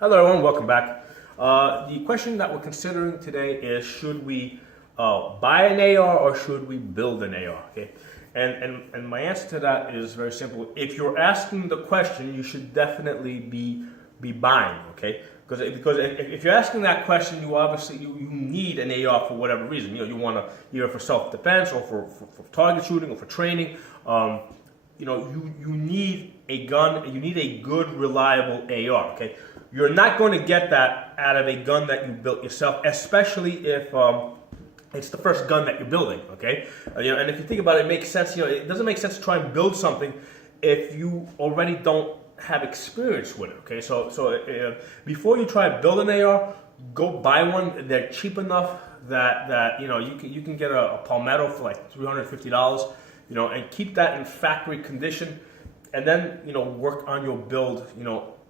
Hello everyone, welcome back. The question that we're considering today is should we buy an AR or should we build an AR? Okay, and my answer to that is very simple. If you're asking the question, you should definitely be buying. Okay, because if you're asking that question, you obviously you need an AR for whatever reason. You want to either for self-defense or for target shooting or for training. You need a gun. You need a good, reliable AR. Okay. You're not going to get that out of a gun that you built yourself, especially if it's the first gun that you're building. Okay, and if you think about it, it makes sense. It doesn't make sense to try and build something if you already don't have experience with it. Okay, so before you try to build an AR, go buy one. They're cheap enough that you can get a Palmetto for like $350. And keep that in factory condition, and then work on your build.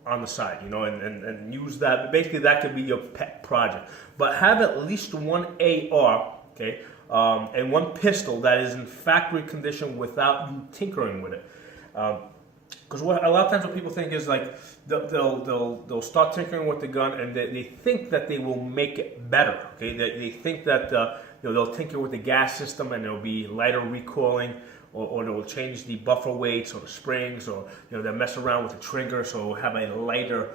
On the side, and use that. Basically, that could be your pet project. But have at least one AR, okay, and one pistol that is in factory condition without you tinkering with it. Because what a lot of times what people think is like they'll start tinkering with the gun and they think that they will make it better. Okay, they think that they'll tinker with the gas system and there'll be lighter recoiling. Or they'll change the buffer weights or the springs, or they'll mess around with the trigger, so have a lighter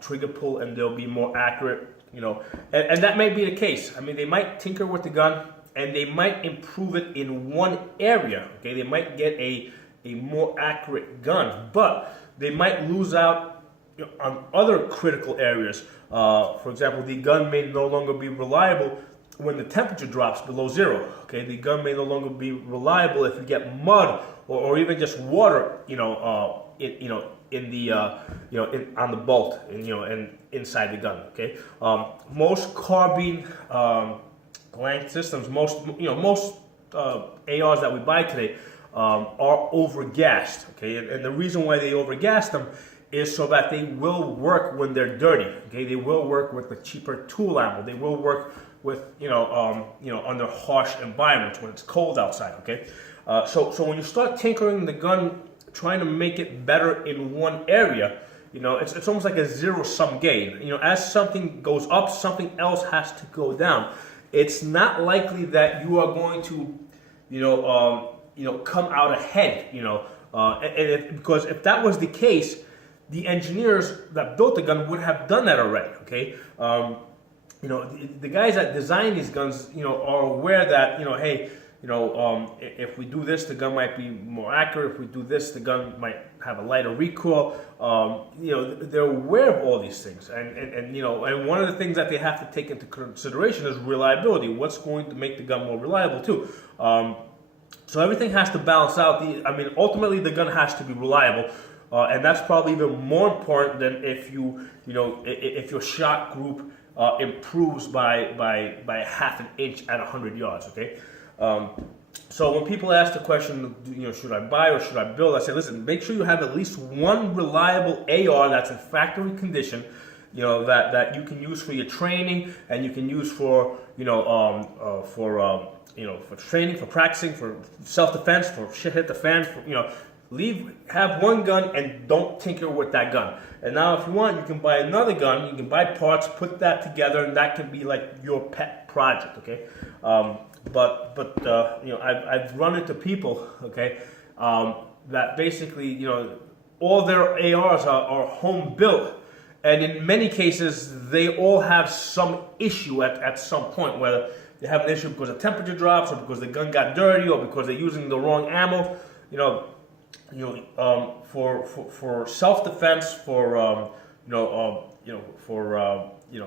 trigger pull, and they'll be more accurate. And that may be the case. I mean, they might tinker with the gun, and they might improve it in one area. Okay, they might get a more accurate gun, but they might lose out on other critical areas. For example, the gun may no longer be reliable when the temperature drops below zero. Okay, the gun may no longer be reliable if you get mud or even just water, on the bolt, and inside the gun. Okay, most carbine blank systems, most ARs that we buy today are overgassed. Okay, and the reason why they overgas them is so that they will work when they're dirty. Okay, they will work with the cheaper tool ammo. They will work with under harsh environments when it's cold outside. Okay, so when you start tinkering the gun, trying to make it better in one area, it's almost like a zero-sum game. As something goes up, something else has to go down. It's not likely that you are going to come out ahead. Because if that was the case, the engineers that built the gun would have done that already. Okay. The guys that design these guns, are aware that, hey, if we do this, the gun might be more accurate. If we do this, the gun might have a lighter recoil. They're aware of all these things, and one of the things that they have to take into consideration is reliability. What's going to make the gun more reliable too? So everything has to balance out. Ultimately, the gun has to be reliable. And that's probably even more important than if if your shot group improves by half an inch at 100 yards. Okay, so when people ask the question, should I buy or should I build? I say, listen, make sure you have at least one reliable AR that's in factory condition. That you can use for your training, and you can use for for training, for practicing, for self-defense, for shit hit the fan, have one gun and don't tinker with that gun. And now if you want, you can buy another gun, you can buy parts, put that together, and that can be like your pet project. Okay, I've run into people, okay, that basically all their ARs are home built, and in many cases they all have some issue at some point, whether they have an issue because the temperature drops, or because the gun got dirty, or because they're using the wrong ammo. For self-defense, for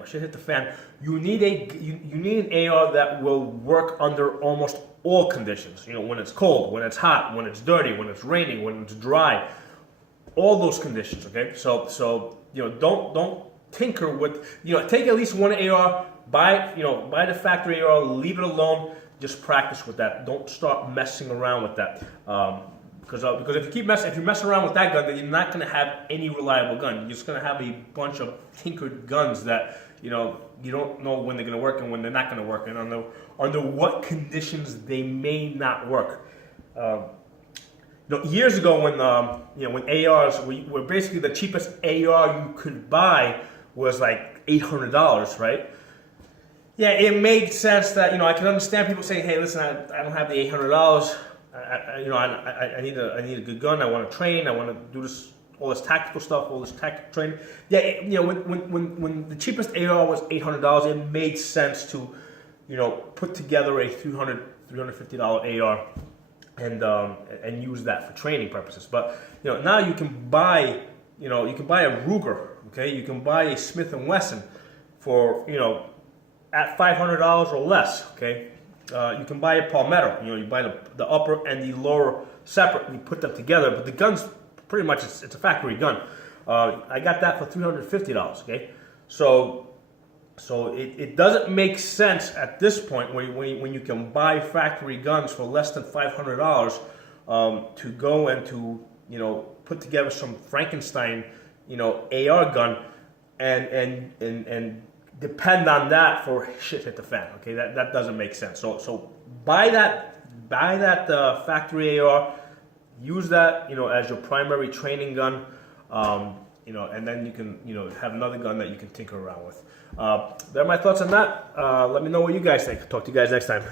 shit hit the fan, you need an AR that will work under almost all conditions. When it's cold, when it's hot, when it's dirty, when it's raining, when it's dry, all those conditions. Okay, so don't tinker with. Take at least one AR, buy the factory AR, leave it alone. Just practice with that. Don't start messing around with that. Because if you mess around with that gun, then you're not going to have any reliable gun. You're just going to have a bunch of tinkered guns that you don't know when they're going to work and when they're not going to work, and under what conditions they may not work. Years ago when ARs were basically the cheapest AR you could buy was like $800, right? Yeah, it made sense that, I can understand people saying, hey, listen, I don't have the $800. I need a good gun. I want to train. I want to do all this tactical stuff, all this tactical training. Yeah, when the cheapest AR was $800, it made sense to, put together a $350 AR and use that for training purposes. But now you can buy, a Ruger, okay? You can buy a Smith & Wesson for, at $500 or less, okay? You can buy a Palmetto. You buy the upper and the lower separate, and you put them together. But the gun's pretty much it's a factory gun. I got that for $350. Okay, so it doesn't make sense at this point when you can buy factory guns for less than $500 to go and to put together some Frankenstein AR gun and depend on that for shit hit the fan. Okay, that doesn't make sense. So buy that factory AR, use that as your primary training gun, and then you can have another gun that you can tinker around with. There are my thoughts on that. Let me know what you guys think. Talk to you guys next time.